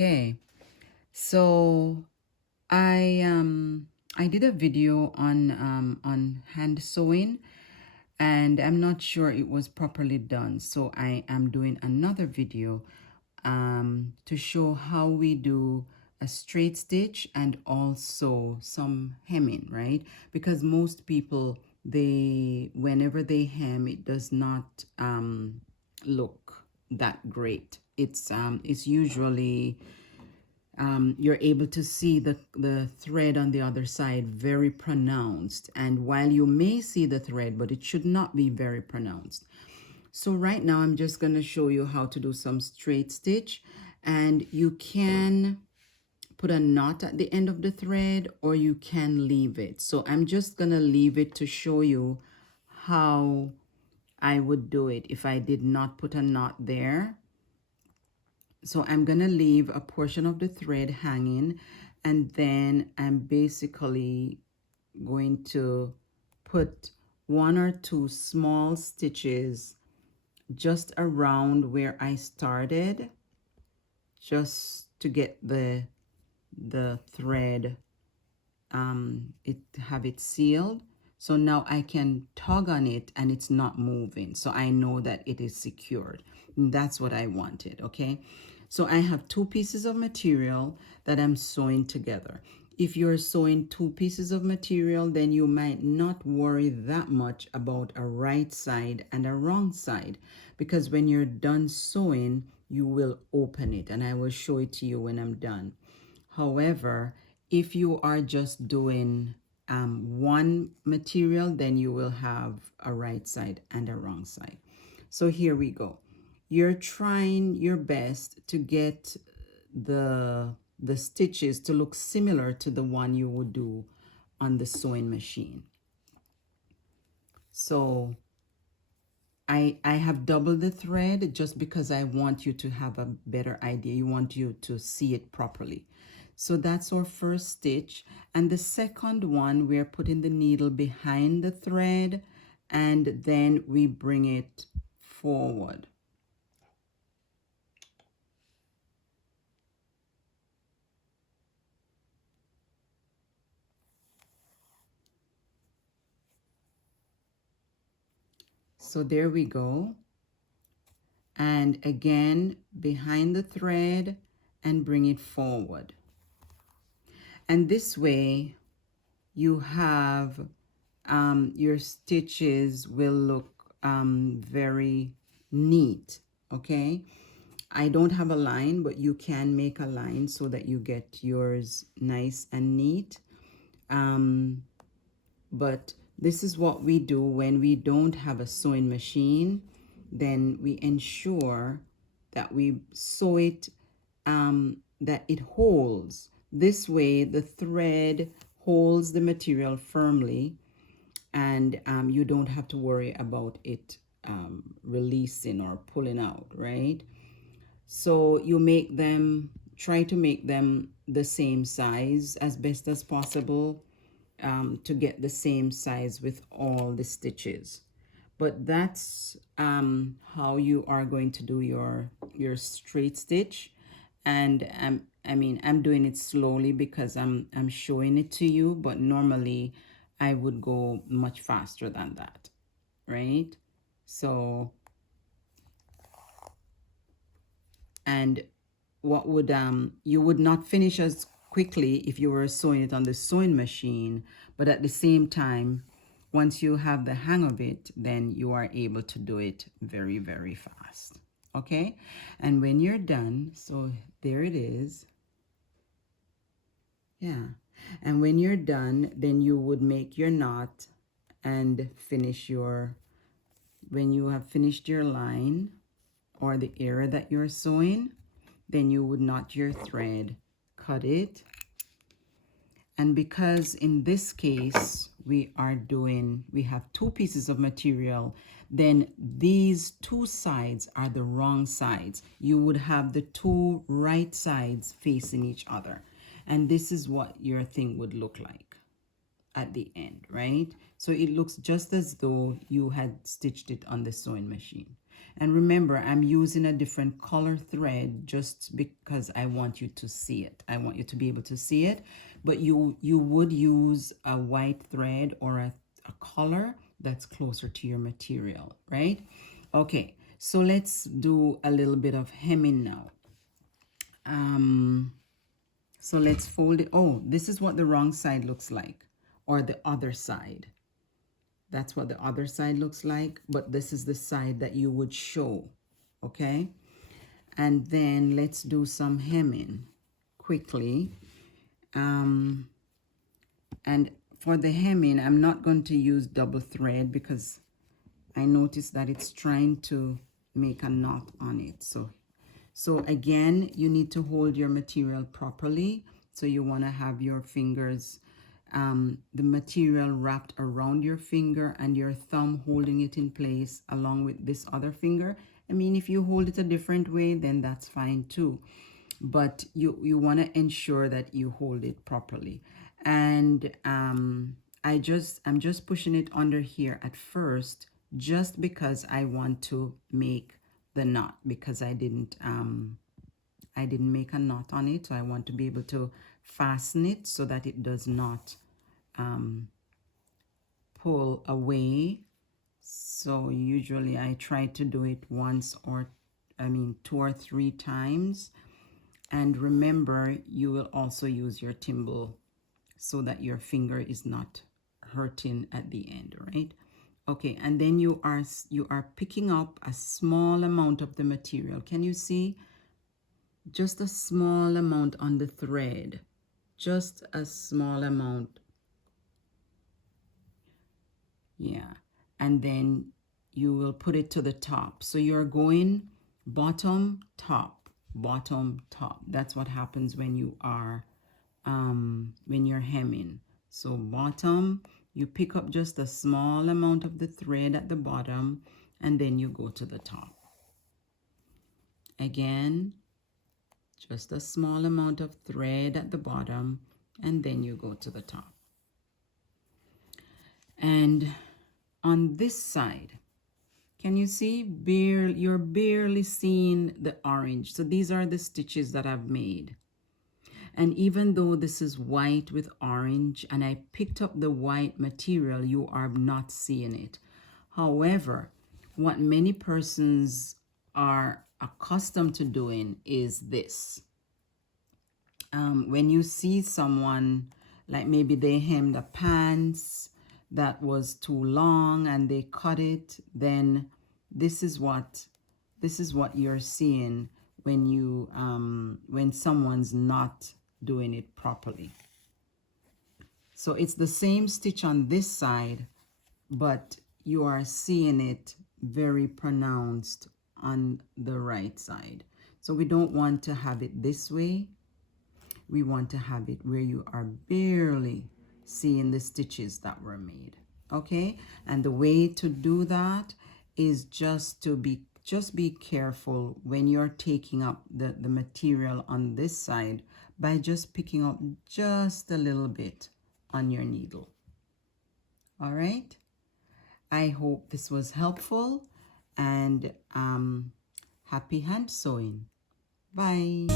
Okay, so I did a video on hand sewing, and I'm not sure it was properly done. So I am doing another video to show how we do a straight stitch and also some hemming, right? Because most people, they whenever they hem, it does not look that great. It's usually you're able to see the thread on the other side very pronounced. And while you may see the thread, but it should not be very pronounced. So right now I'm just going to show you how to do some straight stitch, and you can put a knot at the end of the thread or you can leave it. So I'm just going to leave it to show you how I would do it if I did not put a knot there. So I'm going to leave a portion of the thread hanging, and then I'm basically going to put one or two small stitches just around where I started, just to get the thread have it sealed. So now I can tug on it and it's not moving, so I know that it is secured. And that's what I wanted. Okay, so I have two pieces of material that I'm sewing together. If you're sewing two pieces of material, then you might not worry that much about a right side and a wrong side, because when you're done sewing, you will open it, and I will show it to you when I'm done. However, if you are just doing one material, then you will have a right side and a wrong side. So here we go. You're trying your best to get the stitches to look similar to the one you would do on the sewing machine. So I have doubled the thread just because I want you to have a better idea. You want you to see it properly. So that's our first stitch. And the second one, we're putting the needle behind the thread, and then we bring it forward. So there we go. And again, behind the thread and bring it forward. And this way you have your stitches will look very neat. Okay, I don't have a line, but you can make a line so that you get yours nice and neat. But this is what we do when we don't have a sewing machine. Then we ensure that we sew it, that it holds. This way the thread holds the material firmly, and you don't have to worry about it releasing or pulling out, right? So you make them, try to make them the same size as best as possible, to get the same size with all the stitches. But that's how you are going to do your straight stitch. And I'm doing it slowly because I'm showing it to you, but normally I would go much faster than that, right? So, and what would you would not finish as quickly if you were sewing it on the sewing machine, but at the same time, once you have the hang of it, then you are able to do it very, very fast. Okay, and when you're done, so there it is. Yeah, and when you're done, then you would make your knot and finish your, when you have finished your line or the area that you're sewing, then you would knot your thread, cut it. And because in this case we have two pieces of material, then these two sides are the wrong sides. You would have the two right sides facing each other, and this is what your thing would look like at the end, right? So it looks just as though you had stitched it on the sewing machine. And remember, I'm using a different color thread just because I want you to see it. I want you to be able to see it. But you would use a white thread or a color that's closer to your material, right? Okay, so let's do a little bit of hemming now. So let's fold it. Oh, this is what the wrong side looks like, or the other side. That's what the other side looks like, but this is the side that you would show, okay? And then let's do some hemming quickly. And for the hemming, I'm not going to use double thread because I noticed that it's trying to make a knot on it. So again, you need to hold your material properly. So you want to have your fingers, the material wrapped around your finger and your thumb holding it in place along with this other finger. I mean, if you hold it a different way, then that's fine too. But you want to ensure that you hold it properly. And I'm just pushing it under here at first, just because I want to make the knot, because I didn't make a knot on it, so I want to be able to fasten it so that it does not pull away. So usually I try to do it once or 2 or 3 times. And remember, you will also use your thimble so that your finger is not hurting at the end, right? Okay, and then you are picking up a small amount of the material. Can you see? Just a small amount on the thread. Just a small amount. Yeah. And then you will put it to the top. So you're going bottom, top, bottom, top. That's what happens when you are when you're hemming. So bottom, you pick up just a small amount of the thread at the bottom, and then you go to the top. Again, just a small amount of thread at the bottom, and then you go to the top. And on this side, can you see? You're barely seeing the orange. So these are the stitches that I've made. And even though this is white with orange and I picked up the white material, you are not seeing it. However, what many persons are accustomed to doing is this. When you see someone, like maybe they hemmed a pants that was too long and they cut it, then this is what you're seeing when you when someone's not doing it properly. So it's the same stitch on this side, but you are seeing it very pronounced on the right side. So we don't want to have it this way. We want to have it where you are barely seeing the stitches that were made. Okay, and the way to do that is just be careful when you're taking up the material on this side by just picking up just a little bit on your needle. All right, I hope this was helpful, and happy hand sewing. Bye.